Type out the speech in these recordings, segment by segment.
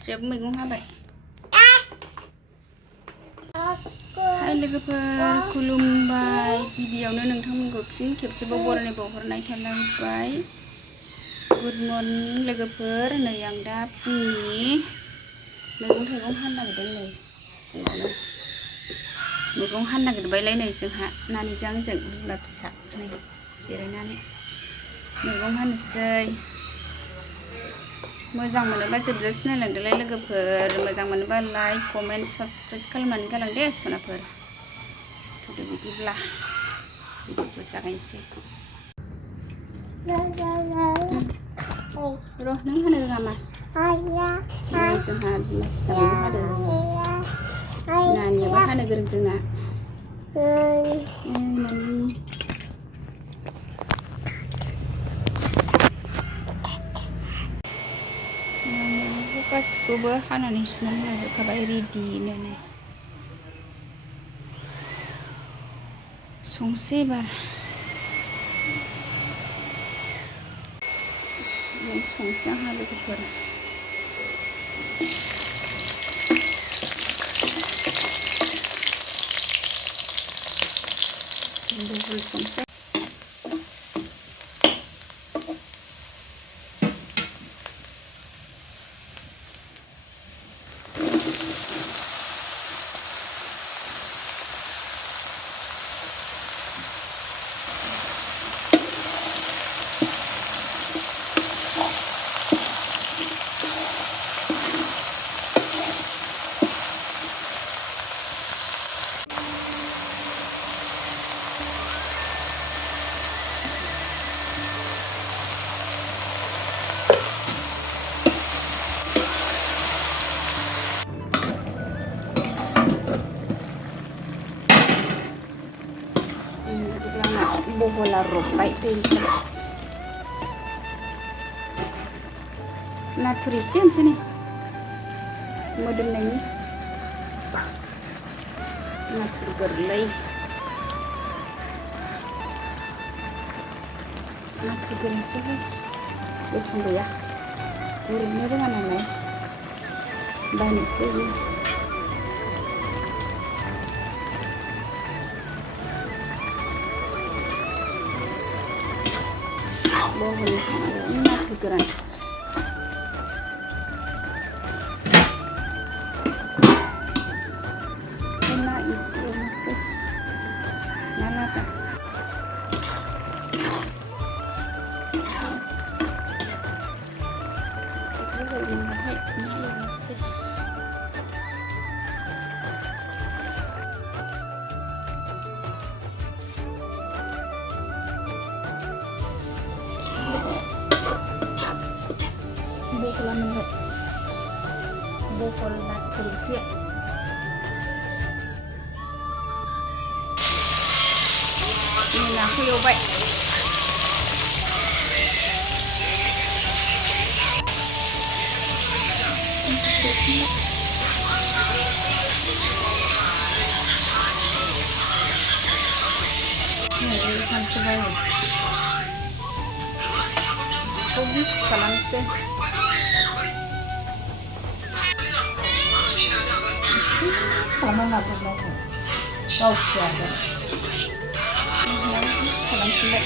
स्रेब मैगं हाबाय हाय लोगोफोर खुलुमबाय गिबियावनो नोंथांमोनखौ फिन खेबसेबाव बरायनाय बावहरनाय थालांबाय गुड मर्निं लोगोफोर नै आं दा फुंनि मैगं थाइगं हानो नागिरदों नै फुङावनो मैगं हानो नागिरबायलाय नै जोंहा नानिजों आंजों बिमा फिसा नै जिरायनानै मैगं हानोसै मोजां मोनोबा जोबजासे नायलांदोलाय लोगोफोर मोजां मोनोबा लाइक कमेन्ट साबस्क्राइब खालामनानै गालांदे सनाफोर थुदो बिदिब्ला भिडिअखौ जागायनोसै र' नों हानो रोङा मा जोंहा बिमा फिसा मैगं हादों नानियाबो हानो गोरों जोंना नानि गासिखौबो हानानै सुनानै लाजोबखाबाय रेडिनो नै संसै एबार संसै आंहा लोगोफोर बहल संसै बहला रबबाय दैनिफ्राय नाथुर एसे होनसै नै मोदोमनायनि नाथुर गोरलै नाथुर गोरलैसैहाय गोथां गैया गुरनो रोङा नालाय बायनोसै बहल नाथुर गोरान ना एसे एवनोसै ना लादा बेफोरबायदिहाय ना एवनोसै बहला मोनबाय बहल नाथुर ओंख्रि नाखौ एवबाय खालामसै खालामफिनबाय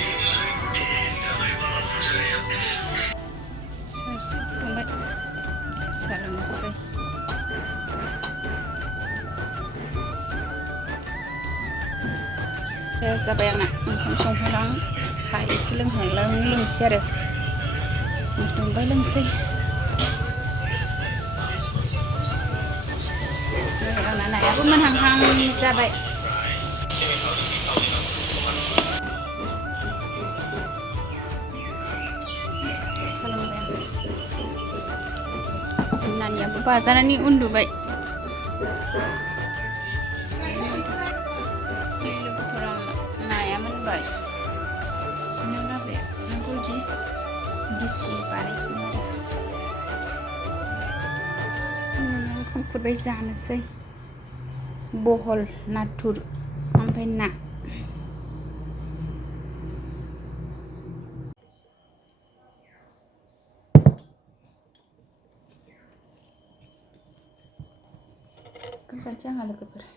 फुदुंबाय सालोंनोसै जाबाय आंना ओंखाम संहोलां साहा एसे लोंसै आरो फुदुंबाय लोंसै आंना नायाबो मोनहांहां जाबाय नानियाबो बाजानानै उन्दुबाय नाया मोनबाय नों लाबाया नोंखौ बिदि गिसि बानायफिनो आरो ओंखाम खुरबाय जानोसै बहल नाथुर ओमफ्राय ना ओंखाम जानोसै आंहा लोगोफोर।